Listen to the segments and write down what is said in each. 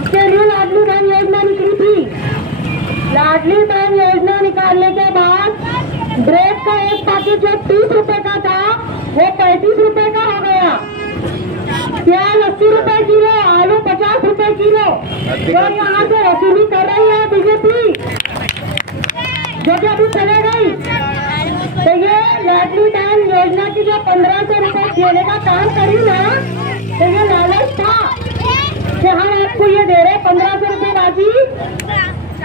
इसके लिए लाडली बहन योजना निकली थी। लाडली बहन योजना निकालने के बाद ब्रेड का एक पैकेट जो 30 रुपए का था वो 35 रुपए का हो गया। प्याज 80 रुपए किलो, आलू 50 रुपए किलो। जो यहाँ से वसूली कर रही है बीजेपी, जो कि अभी चले गई, तो ये लाडली बहन योजना की जो 1500 रुपए देने का काम करी ना, तो ये लालच था कि हम आपको ये दे रहे 1500 रुपए बाजी।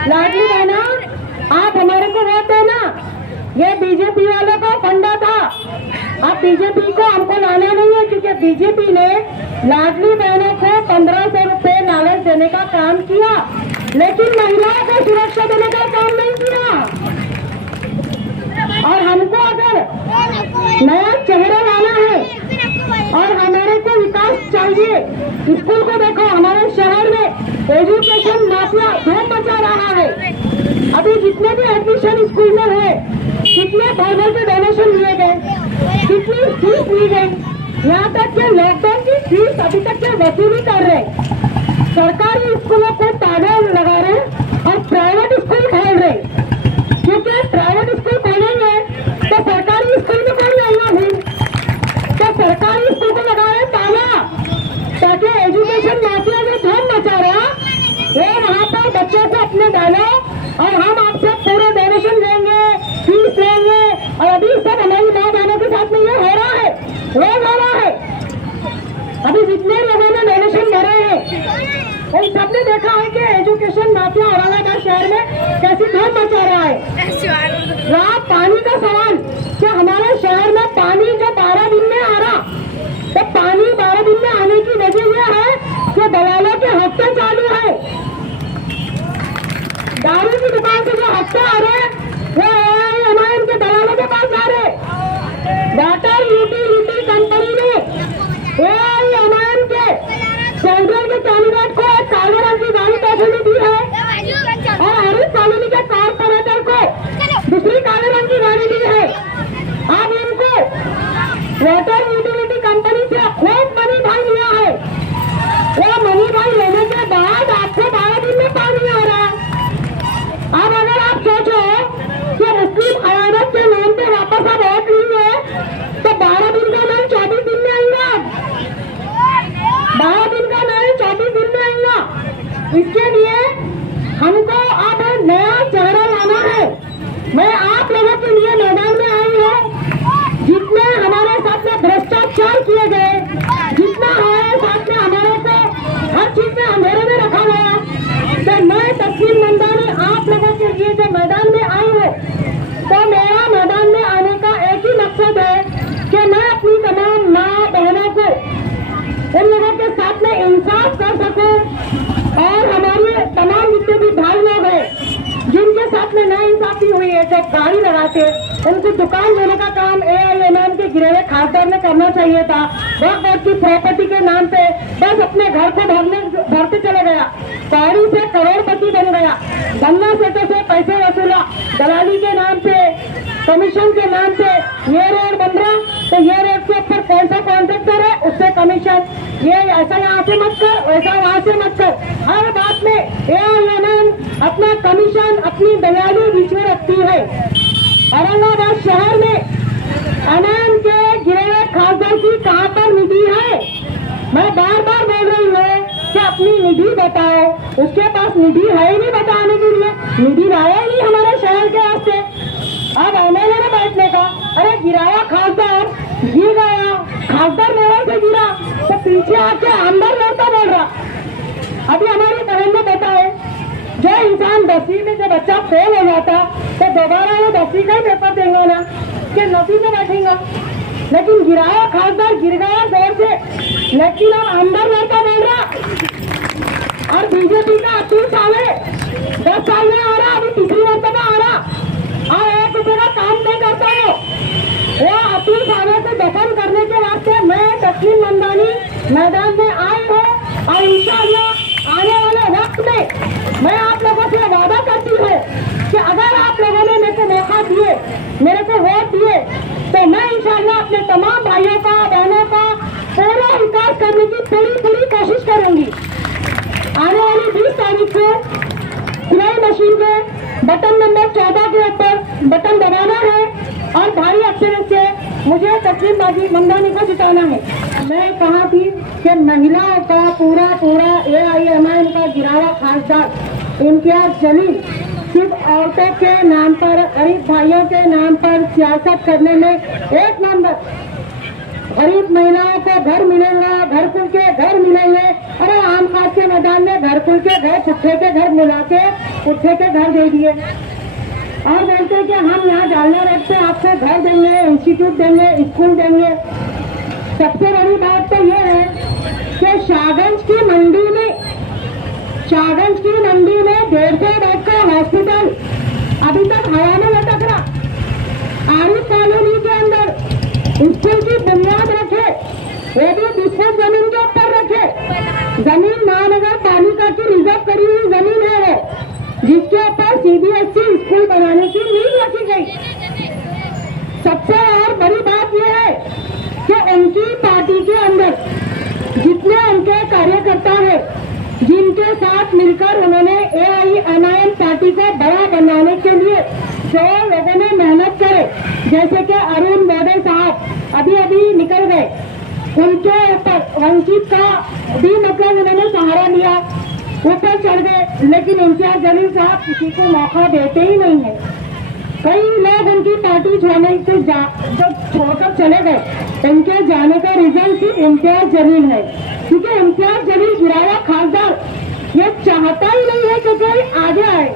लाडली बहना, आप हमारे को वोट देना। ये बीजेपी वालों का फंडा था। अब बीजेपी को हमको लाना नहीं है, क्योंकि बीजेपी ने लाडली बहनों को 1500 रुपए लालच देने का काम किया, लेकिन महिलाओं को सुरक्षा देने का काम नहीं किया। और हमको अगर नया चेहरा लाना है और हमारे को विकास चाहिए, स्कूल को देखो, हमारे शहर में एजुकेशन माफिया धूम मचा रहा है। अभी जितने भी एडमिशन स्कूल में हुए, कितने भर के डोनेशन लिए गए, कितनी फीस ली गई, यहाँ तक कि लॉकडाउन की फीस अभी तक के वसूली कर रहे। सरकारी स्कूलों को ताला लगा रहे और प्राइवेट स्कूल खोल रहे, क्योंकि प्राइवेट स्कूल खोलेंगे तो सरकारी स्कूल में कौन जाएगा भी, तो सरकारी स्कूल को लगा रहे ताला, ताकि एजुकेशन माफिया में धूम मचा रहा वो वहाँ पर बच्चों को अपने डालो और हम आपसे पूरे डोनेशन लेंगे, फीस लेंगे। और अभी सब हमारी माँ बहनों के साथ में ये हो रहा है, रोज हो रहा है। अभी जितने लोगों ने डोनेशन भरे हैं उन सबने देखा है कि एजुकेशन माफिया औरंगाबाद शहर में कैसी धूम मचा रहा है। रहा पानी का सवाल, कि हमारे शहर में पानी जो 12 दिन में आ रहा, तो पानी 12 दिन में आने की वजह यह है कि दलालों के हफ्ते चालू है। दारू की दुकान से जो हफ्ते आ रहे वो एआईएमआईएम के दलालों के पास आ रहे। वाटर यूटिलिटी कंपनी ने एआईएमआईएम के सेंट्रल के कैंडिडेट को एक काले रंग की गाड़ी पैसे में दी है और हरीश कॉलोनी के कारपोरेटर को दूसरी काले रंग की गाड़ी दी है। अब इनको वाटर यूटिलिटी कंपनी से खूब मनी भाई लिया है। वो मनी भाई लेने के बाद आपको 12 दिन में पानी आ रहा है। अब अगर आप सोचो कि मुस्लिम कयादत के नाम पे वापस आप वोट लेंगे तो 12 दिन का नल 24 दिन में आएगा, 12 दिन का नल 24 दिन में आएगा। इसके लिए हमको अब नया चेहरा लाना है। मैं आप लोगों के लिए मैदान में आई हूँ। जितने हमारे साथ में भ्रष्टाचार किए गए, जितना हमारे साथ में हमारे को हर चीज में अंधेरे में रखा गया, तो मैं तस्लीम मंदानी आप लोगों के लिए जो मैदान में आई हूँ, तो मेरा मैदान में आने का एक ही मकसद है कि मैं अपनी तमाम माँ बहनों को उन लोगों के साथ में इंसाफ कर सकूं और हमारे तमाम जितने भी भाई लोग हैं जिनके साथ में नाइंसाफी हुई है, जो गाड़ी लगाते उनको दुकान देने का काम एआईएमआईएम के गिरे हुए खासदार ने करना चाहिए था। वक्त की प्रॉपर्टी के नाम पे बस अपने घर को भरते चले गया, पौड़ी से करोड़पति बन गया, गन्ना सेटों से पैसे वसूला, दलाली के नाम पे, कमीशन के नाम पे। ये रोड बन रहा तो ये रोड के ऊपर कौन सा कॉन्ट्रैक्टर है उससे कमीशन, ये ऐसा यहाँ से मत कर, वैसा वहाँ से मत कर। हर बात में एआईएमआईएम अपना कमीशन, अपनी दलाली बीच में रखती है। औरंगाबाद शहर में अनाम के गिरे खासदार की कहाँ पर निधि है? मैं बार बार बोल रही हूँ कि अपनी निधि बताओ। उसके पास निधि है ही नहीं बताने के लिए, निधि लाया ही नहीं हमारे शहर के वास्ते। अब एमएलए ने बैठने का, अरे गिराया खासदार, गिर गया खासदार मेरे से गिरा, तो पीछे आके अंदर लड़ता बोल रहा। अभी हमारी बहन ने बताए, जो इंसान 10वीं में जब बच्चा फेल हो जाता तो दोबारा वो 10वीं का ही पेपर देंगे ना, कि 9वीं में बैठेगा। लेकिन गिराया खासदार, गिर गया जोर से, लेकिन अब अंदर लड़का बोल रहा। और बीजेपी का अतुल साले 10 साल में आ रहा, अभी तीसरी मरतबा आ रहा और 1 रुपये का काम नहीं करता है। वो अतुल साले को दफन करने के वास्ते मैं तस्लीम मंदानी मैदान में आई हूँ और इंशाअल्लाह आने वाले वक्त में मैं आप लोगों से वादा करती हूँ कि अगर आप लोगों ने मेरे को मौका दिए, मेरे को वोट दिए, तो मैं इंशाअल्लाह अपने तमाम भाइयों का, बहनों का पूरा विकास करने की पूरी कोशिश करूंगी। आने वाली 20 तारीख को सिलाई मशीन पे बटन नंबर 14 के ऊपर बटन दबाना है और भारी अक्षरों से मुझे तस्लीम बाजी मंदानी को जिताना है। मैं कहा थी कि महिलाओं का पूरा AIMIM का गिरावा खासदार इम्तियाज जलील सिर्फ औरतों के नाम पर, गरीब भाइयों के नाम पर सियासत करने में एक नंबर। गरीब महिलाओं को घर मिलेगा, घर कुल के घर मिलेंगे। अरे आम खास के मैदान में घर कुल के घर, पुट्ठे के घर मिला के पुट्ठे के घर दे दिए और बोलते कि हम यहाँ डालना रखते आपको घर देंगे, इंस्टीट्यूट देंगे, स्कूल देंगे। सबसे बड़ी बात तो ये है कि शाहगंज की मंडी में 150 बेड का हॉस्पिटल अभी तक हवा में लटक रहा। आरिफ कॉलोनी के अंदर स्कूल की बुनियाद रखे, वो भी दूसरे जमीन के ऊपर रखे। जमीन महानगर पालिका की रिजर्व करी हुई जमीन है वो, जिसके ऊपर CBSE स्कूल बनाने की नींव रखी गई। सबसे और बड़ी बात यह है कि उनकी पार्टी के अंदर जितने उनके कार्यकर्ता है, जिनके साथ मिलकर उन्होंने AIMIM पार्टी को बड़ा बनाने के लिए जो लोगों ने मेहनत करे, जैसे कि अरुण मोदी साहब अभी निकल गए, उनके ऊपर वंचित का भी मतलब उन्होंने सहारा लिया, ऊपर चढ़ गए। लेकिन इम्तियाज जलील साहब किसी को मौका देते ही नहीं है। कई लोग उनकी पार्टी छोड़ने से जब छोड़कर चले गए, उनके जाने का रीजन सिर्फ इम्तियाज जलील है, क्योंकि इम्तियाज जलील गिराया खासदार ये चाहता ही नहीं है कि कोई आगे आए,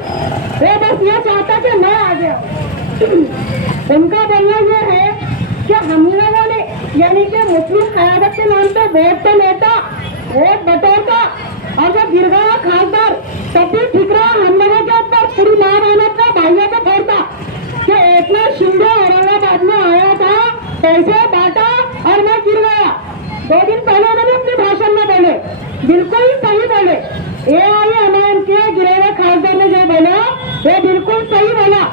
वो बस ये चाहता कि मैं आगे आऊं। उनका बोलना ये है कि हम लोगों ने यानी कि मुस्लिम क़यादत के नाम पे वोट तो लेता, वोट बटोरता और जब गिर गया खासदार तब भी ठिकरा हम लोगों के ऊपर पूरी महामानव का भाइयों को फोड़ता कि एकनाथ शिंदे औरंगाबाद में आया था, पैसे बांटा और मैं गिर गया। 2 दिन पहले मैंने अपने भाषण में बोले, बिल्कुल सही बोले। AIMIM के गिरे हुए खासदार ने जो बोला वो बिल्कुल सही बोला।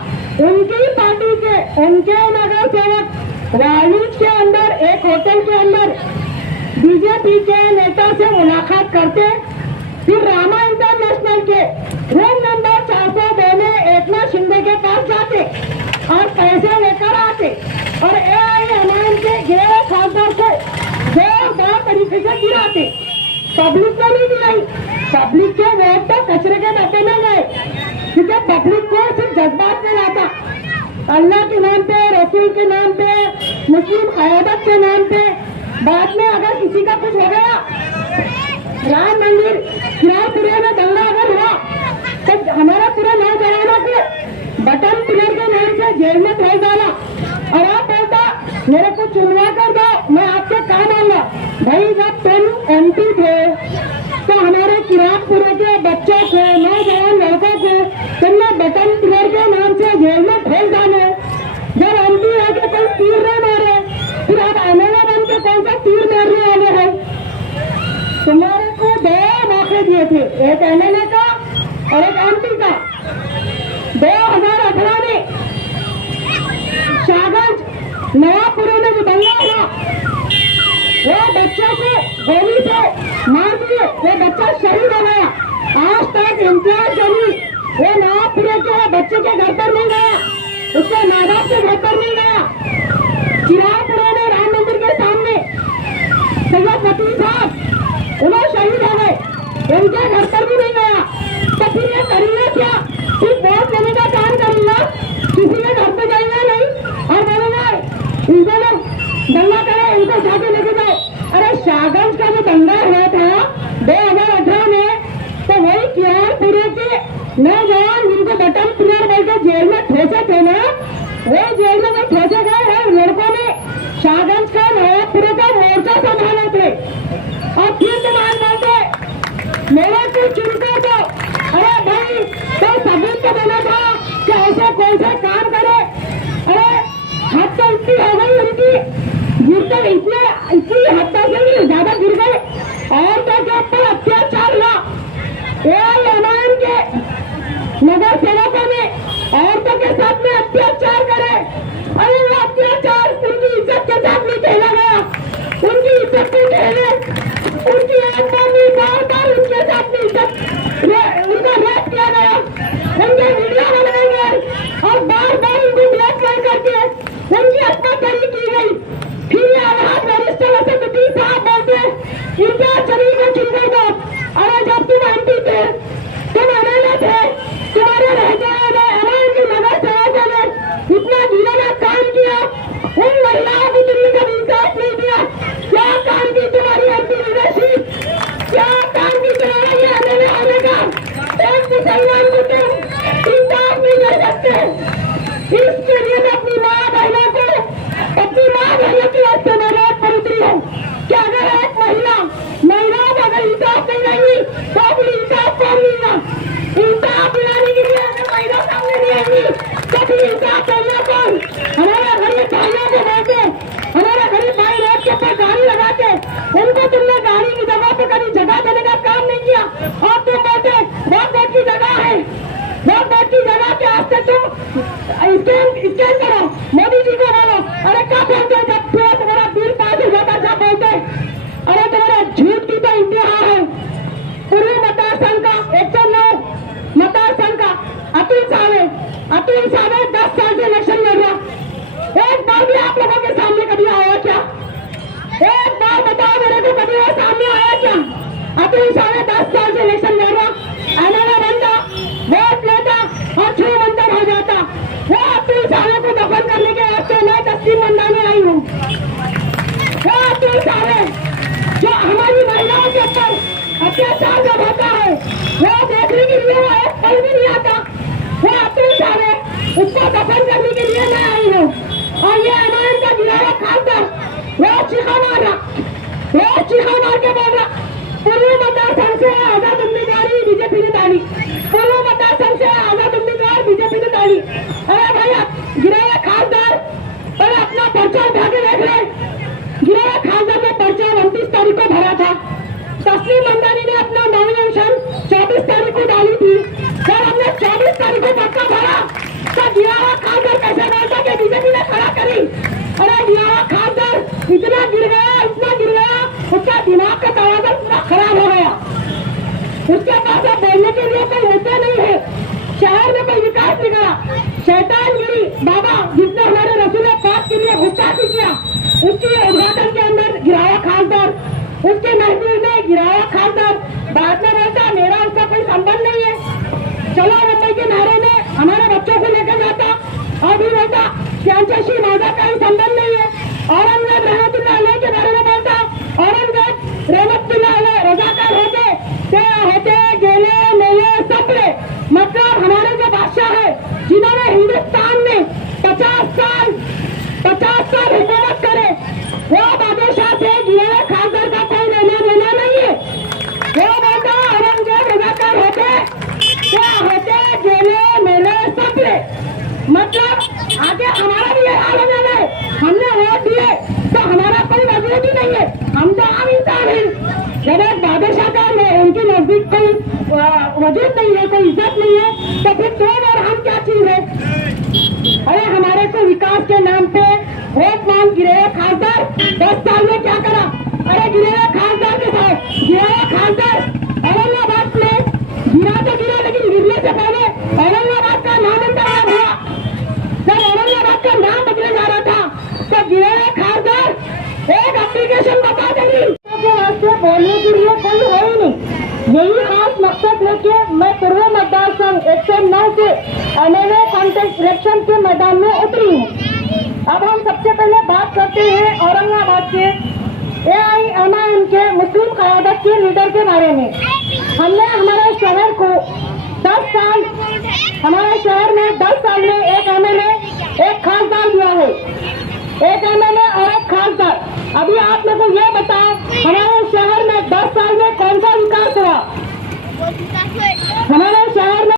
उनकी पार्टी के उनके नगर सेवक वालिद के अंदर एक होटल के अंदर BJP के नेता से मुलाकात करते, फिर रामा इंटरनेशनल के रूम नंबर 402 में एकनाथ शिंदे के पास जाते और पैसे लेकर आते और AIMIM के गिरे हुए खासदार को जोरदार तरीके से गिराते। पब्लिक को नहीं गिराई, पब्लिक के वोट तो कचरे के डब्बे में गए, क्योंकि पब्लिक को सिर्फ जज्बात में लाता। अल्लाह के नाम पे, रसूल के नाम पे, मुस्लिम क़यादत के नाम पे बाद में अगर किसी का कुछ हो गया, राम मंदिर किराएपुरे में दंगा अगर हुआ तो हमारा पूरा नौजवानों को बटन पिलर के नाम से जेल में भेज डाला और आप बोलता मेरे को चुनवा कर दो, मैं आपसे काम आऊंगा। भाई जब तुम MP थे तो हमारे किराएपुरे के बच्चों को, नौजवान लड़कों को तुमने बटन पिलर के नाम से जेल में भेज डाले। जब MP है कि कोई तीर नहीं मारे, फिर आप MLA बन के कौन सा तीर मारने वाले हैं? तुम्हारे को 2 मौके दिए थे, एक MLA का और एक MP का। 2018 में शाहगंज नवापुरे में जो दंगा हुआ, वो बच्चे को गोली से मार दिए, वो बच्चा शहीद हो गया। आज तक इम्तियाज जलील वो नवापुरे के बच्चे के घर पर नहीं गया, उसके माँ बाप के घर पर नहीं गया। किराएपुरे में राम मंदिर के सामने सैयद नबी साहब उन्हें शहीद हो गए, उनके घर पर भी नहीं गया। तो फिर ये करेंगे क्या? सिर्फ वोट लेने का काम करेंगे, किसी के घर पे जाएंगे नहीं और बोलेंगे इनको लोग दंगा करे, इनको जाके लेके जाओ। अरे शाहगंज का जो दंगा हुआ था 2018 में, तो वही किराएपुरे के नौजवान जिनको बटन पिलर बोलकर जेल में ठोसे थे ना, वो जेल में जो ठोसे गए हैं लड़कों ने शाहगंज का नवापुरे का मोर्चा संभाले थे। और फिर तुम्हारे बातें मेरे को चुनकर दो। अरे भाई तो सबूत तो देना था कि ऐसे कौन से काम करे। अरे हद तो इतनी हो गई उनकी, गिरते इतनी हद तक से ज्यादा गिर गए और तो के ऊपर अत्याचार हुआ। AIMIM के नगर सेवकों ने औरतों के साथ में अत्याचार करे। अरे वो अत्याचार उनकी इज्जत के साथ में खेला गया, उनकी इज्जत को खेले, उनकी एक बार नहीं बार बार उनके साथ में इज्जत अतुल साहब 10 साल से इलेक्शन लड़ रहा, एक बार भी आप लोगों के सामने कभी आया क्या? एक बार बताओ मेरे को, कभी वो सामने आया क्या? अतुल साहब 10 साल से इलेक्शन लड़ रहा, एमएलए बनता, वोट लेता और छू मंतर हो जाता। वो अतुल साहब को दफन करने के वास्ते मैं तस्लीम मंदानी आई हूँ। वो अतुल साहब जो हमारी महिलाओं के ऊपर अत्याचार जब होता है वो देखने के लिए वो एक पल भी नहीं आता। वो अतुल साहब उसको दफन करने के लिए मैं आई हूँ। और ये अमान का गिराया खासदार वो चीखा मार के बोल रहा, पूर्व मतदार संघ से आजाद उम्मीदवारी बीजेपी ने डाली, पूर्व मतदार संघ से आजाद उम्मीदवार बीजेपी ने डाली। अरे भैया गिराया खासदार पहले अपना पर्चा उठा के देख रहे। गिराया खासदार ने पर्चा 29 तारीख को भरा था, तस्लीम मंदानी ने अपना नॉमिनेशन 24 तारीख को डाली थी। जब हमने 24 तारीख को पर्चा भरा तो गिराया खासदार कैसे बोलता कि बीजेपी ने खड़ा करी? अरे गिराया खासदार इतना गिर गया, उसका दिमाग का तवाज़ुन पूरा खराब हो गया। उसके पास अब बोलने के लिए कोई मुद्दे नहीं है, शहर में कोई विकास नहीं करा। शैतानगिरी बाबा जिसने हमारे रसूल पाक के लिए गुस्ताखी किया, उसके उद्घाटन के अंदर गिराया खासदार, उसके महफिल में गिराया खासदार, बाद में बोलता मेरा उसका कोई संबंध नहीं है। चलो मुंबई के नारे में हमारे बच्चों को लेकर जाता और भी बोलता त्यांच्याशी माझा काही संबंध नहीं है। औरंगजेब रहमतुल्लाह अलैह के बारे में बोलता, औरंगजेब रहमतुल्लाह अलैह रजाकार होते, गेले मेले सपरे। मतलब हमारे जो बादशाह है जिन्होंने हिंदुस्तान में 50 साल हुकूमत करे, वो बादशाह से गिराया खासदार का कोई लेना देना नहीं है। वो बोलता औरंगजेब रजाकार होते, गेले मेले सपरे। मतलब आगे हमारा भी ये हाल हो जाना है, हमने वोट दिए तो हमारा कोई वजूद ही नहीं है, हम तो आम इंसान हैं। जब एक बादशाह का उनके नजदीक कोई वजूद नहीं है, कोई इज्जत नहीं है, तो फिर तुम और हम क्या चीज है? अरे हमारे को विकास के नाम पे वोट मांग गिराया खासदार 10 साल में क्या करा? अरे गिराया खासदार के साथ गिराया खासदार औरंगाबाद में गिरा तो गिरा, लेकिन गिरने से पहले औरंगाबाद का नाम अंतराल हुआ। जब औरंगाबाद का नाम बदले जा रहा था तो गिराया खासदार एक एप्लीकेशन बता देंगी के वास्ते बोलने के लिए कोई है ही नहीं। यही खास मकसद लेके मैं पूर्व मतदार संघ 109 से एमएलए कॉन्टेस्ट इलेक्शन के मैदान में उतरी हूँ। अब हम सबसे पहले बात करते हैं औरंगाबाद के AIMIM के मुस्लिम क़यादत के लीडर के बारे में। हमने हमारे शहर को 10 साल, हमारे शहर में 10 साल में एक एमएलए एक खासदार दिया है, एक एमएलए और एक खासदार। अभी आप मेरे को ये बताओ हमारे शहर में 10 साल में कौन सा विकास हुआ? हमारे शहर में